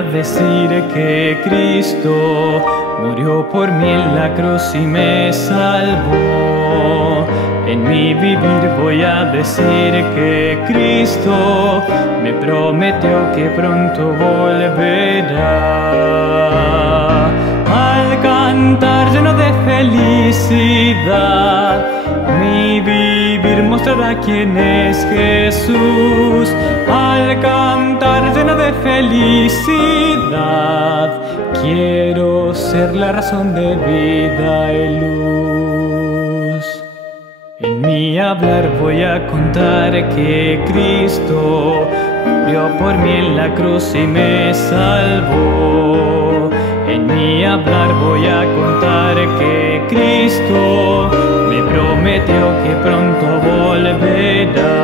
a decir que Cristo murió por mí en la cruz y me salvó. En mi vivir voy a decir que Cristo me prometió que pronto volverá. Al cantar lleno de felicidad, mi vivir mostrará quién es Jesús. Al cantar lleno de felicidad, quiero ser la razón de vida y luz. En mi hablar voy a contar que Cristo murió por mí en la cruz y me salvó. En mi hablar voy a contar que Cristo me prometió que pronto volverá.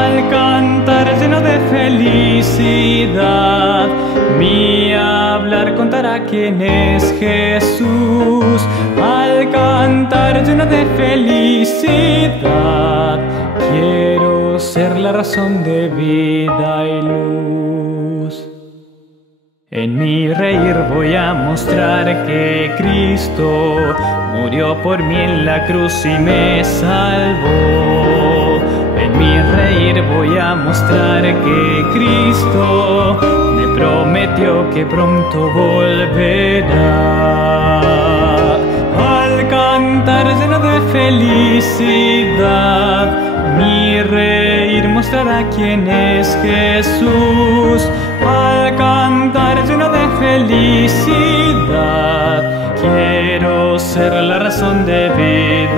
Al cantar lleno de felicidad, mi hablar contará quién es Jesús. Al cantar lleno de felicidad, quiero ser la razón de vida y luz. En mi reír voy a mostrar que Cristo murió por mí en la cruz y me salvó. En mi reír voy a mostrar que Cristo me prometió que pronto volverá. Al cantar lleno de felicidad, mi reír mostrará quién es Jesús. Al cantar lleno de felicidad, quiero ser la razón de vida